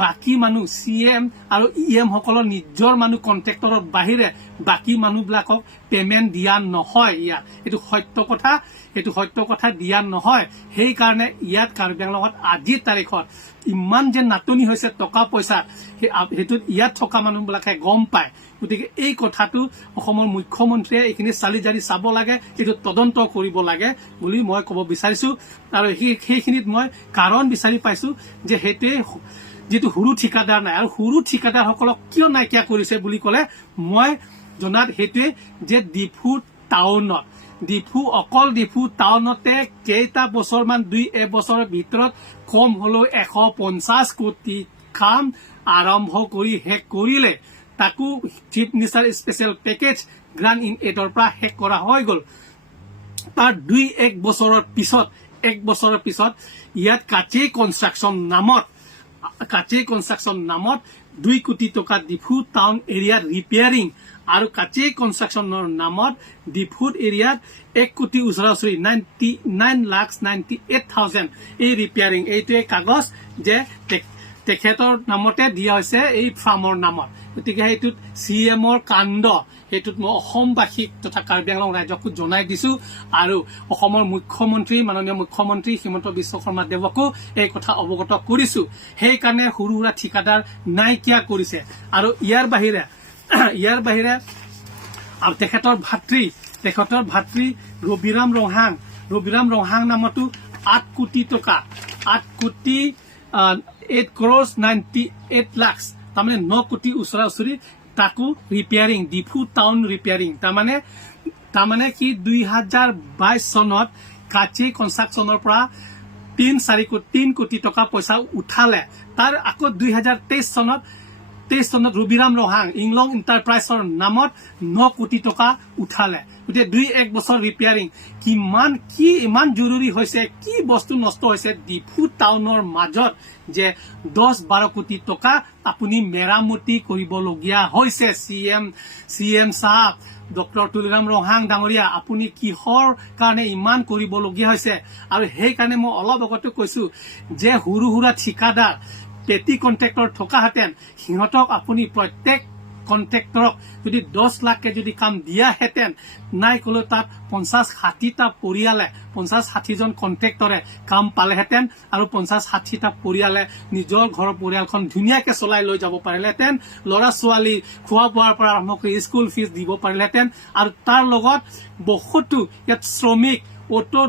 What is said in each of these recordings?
বাকী মানুহ CM আৰু EM সকলৰ নিজৰ মানুহ কন্ট্ৰেক্টৰৰ বাহিৰে বাকী মানুহবিলাকক পেমেন্ট দিয়া নহয় ইয়াত এটো সত্য কথা দিয়া নহয় সেই কাৰণে ইয়াত কাৰ্বি আংলঙত আজি তাৰিখত ইমান যে নাটনি হৈছে টকা পইচা হেতু ইয়াত থকা মানুহবিলাকে গম পায় গতিকে এই কথাটো অসমৰ মুখ্যমন্ত্ৰীয়ে এইখিনি চালি জাৰি চাব লাগে এটো তদন্ত কৰিব লাগে বুলি মই ক'ব বিচাৰিছো আৰু সেইখিনিত মই কাৰণ বিচাৰি পাইছো যে হেতে যেটো হুৰু ঠিকাদাৰ নাই আৰু হুৰু ঠিকাদাৰ সকলক কিয় নাইকিয়া কৰিছে বুলি ক'লে মই জনাত হেতে যে ডিফু টাউনত অকল ডিফু টাউনতে কেইটা বছৰমান 2 বছৰৰ ভিতৰত কম হলো 150 কোটি কাম আৰম্ভ কৰি শেষ কৰিলে তাকো chief minister special package grant in এডৰ পৰা শেষ কৰা হৈ গল তাৰ 1 বছৰৰ পিছত ইয়াত কাচে কনষ্ট্ৰাকচন নামত 2 কোটি টকা ডিফু টাউন এৰিয়া ৰিপেয়াৰিং আৰু কাচে কনষ্ট্ৰাকচনৰ নামত ডিফু এৰিয়াত 1 কোটি উচৰাউচৰি 99,98,000 এই ৰিপেয়াৰিং এইটোৱে কাগজ যে তেখেতৰ নামতে দিয়া হৈছে এই ফাৰ্মৰ নামত গতিকে হেতুত CMৰ কাণ্ড হেতুত মই অসমবাসী তথা কাৰ্বি আংলং ৰাজ্যকো জনাই দিছো আৰু অসমৰ মুখ্যমন্ত্ৰী মাননীয় মুখ্যমন্ত্ৰী হিমন্ত বিশ্ব শৰ্মা দেৱকো এই কথা অৱগত কৰিছো সেই কাৰণে হুৰুহুৰা ঠিকাদাৰ নাইকিয়া কৰিছে আৰু ইয়াৰ বাহিৰে আৰু তেখেতৰ ভাতৃ ৰবিৰাম ৰহাং নামতো 8 কোটি টকা 8 কোটি 8 crores 98 lakhs তাৰমানে 9 কোটি উচৰাউচৰি তাকো ৰিপেয়াৰিং ডিফু টাউন ৰিপেয়াৰিং তাৰমানে কি 2022 চনত কাচে কনষ্ট্ৰাকচনৰ পৰা 3 কোটি টকা পইচা উঠালে তাৰ আকৌ 2023 চনত ৰবিৰাম ৰহাং ইংলং এন্টাৰপ্ৰাইজৰ নামত 9 কোটি টকা উঠালে গতে 2-1 বছৰ ৰিপেয়াৰিং ইমান জৰুৰী হৈছে কি বস্তু নষ্ট হৈছে ডিফু টাউনৰ মাজত যে 10-12 কোটি টকা আপুনি মেৰামতি কৰিবলগীয়া হৈছে CM সাহেব ডক্টৰ তুলিৰাম ৰহাং ডাঙৰীয়া আপুনি কিহৰ কাৰণে ইমান কৰিবলগীয়া হৈছে আৰু সেই কাৰণে মই অলপ আগতে কৈছো যে হুৰুহুৰা ঠিকাদাৰ পেটি কন্ট্ৰেক্টৰ থকা হেতেন সিহঁতক আপুনি প্ৰত্যেক কন্ট্ৰেক্টৰক যদি 10 লাখকে যদি কাম দিয়া হেতেন নাই কলো তাত 50-60টা পৰিয়ালে 50-60 জন কন্ট্ৰেক্টৰে কাম পালে হেতেন আৰু 50-60টা পৰিয়ালে নিজৰ ঘৰৰ পৰিয়ালখন ধুনিয়াকে চলাই লৈ যাব পাৰিলেহেতেন লৰা ছোৱালী খোৱা বোৱাৰ পৰা আৰম্ভ কৰি স্কুল ফিজ দিব পাৰিলেহেতেন আৰু তাৰ লগত বহুতো ইয়াত শ্ৰমিক অটো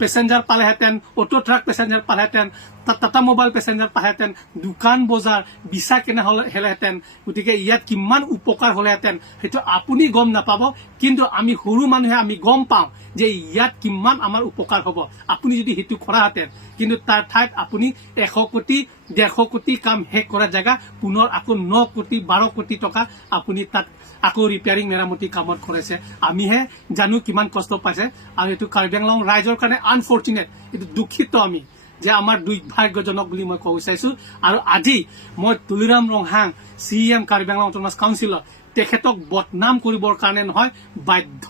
পেসেঞ্জাৰ পালেহেতেন অটো ট্ৰাক পেসেঞ্জাৰ পালেহেতেন টাটা মোবাইল পেসেঞ্জাৰ পালেহেতেন দোকান বজাৰ বিছা কেনে হলেহেতেন গতিকে ইয়াত কিমান উপকাৰ হলেহেতেন হেতু আপুনি গম নাপাব কিন্তু আমি সৰু মানুহে আমি গম পাওঁ যে ইয়াত কিমান আমাৰ উপকাৰ হ'ব আপুনি যদি হেতু কৰাহেতেন কিন্তু তাৰ ঠাইত আপুনি 100 কোটি 150 কোটি কাম শেষ কৰা জায়গা পুনৰ আকৌ 9 কোটি 12 কোটি টকা আপুনি তাত আকৌ ৰিপেয়াৰিং মেৰামতি কামত কৰিছে আমিহে জানো কিমান কষ্ট পাইছে আৰু এটো কাৰ্বি আংলং ৰাইজৰ কাৰণে আনফৰ্চুনেট এটো দুখিত আমি যে আমাৰ দুৰ্ভাগ্যজনক বুলি মই ক'ব বিচাৰিছো আৰু আজি মই তুলিৰাম ৰহাং CM কাৰ্বি আংলং অটোনমাস কাউন্সিলৰ তেখেতক বদনাম কৰিবৰ কাৰণে নহয় বাধ্য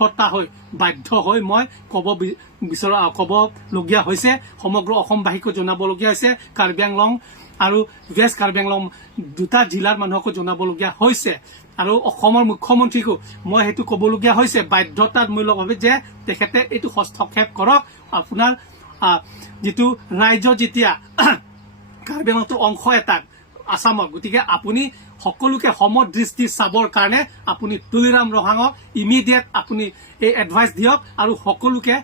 হৈ মই ক'ব লগীয়া হৈছে সমগ্ৰ অসমবাসীক জনাবলগীয়া হৈছে কাৰ্বি আংলং আৰু ৱেষ্ট কাৰ্বি আংলং দুটা জিলাৰ মানুহক জনাবলগীয়া হৈছে আৰু অসমৰ মুখ্যমন্ত্ৰীকো মই হেতু ক'বলগীয়া হৈছে বাধ্যতামূলকভাৱে যে তেখেতে এটো হস্তক্ষেপ কৰক আপোনাৰ যেটো ৰাজ্য যেতিয়া কাৰ্বি আংলংৰ অংশ এটা আসামত গতিকে আপুনি সকলোকে সমদৃষ্টি চাবৰ কাৰণে আপুনি তুলিৰাম ৰহাংক ইমিডিয়েট আপুনি এই এডভাইস দিয়ক আৰু সকলোকে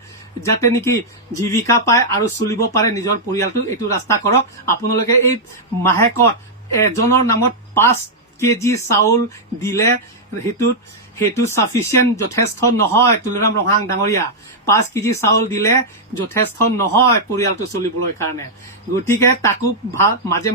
যাতে নেকি জীৱিকা পায় আৰু চলিব পাৰে নিজৰ পৰিয়ালটো এটো ৰাস্তা কৰক আপোনালোকে এই মাহেকত এজনৰ নামত 5 কেজি চাউল দিলে হেতু সাফিসিয়েন্ট যথেষ্ট নহয় তুলিৰাম ৰহাং ডাঙৰীয়া 5 কেজি চাউল দিলে যথেষ্ট নহয় পৰিয়ালটো চলিবলৈ কাৰণে গতিকে তাকো মাজে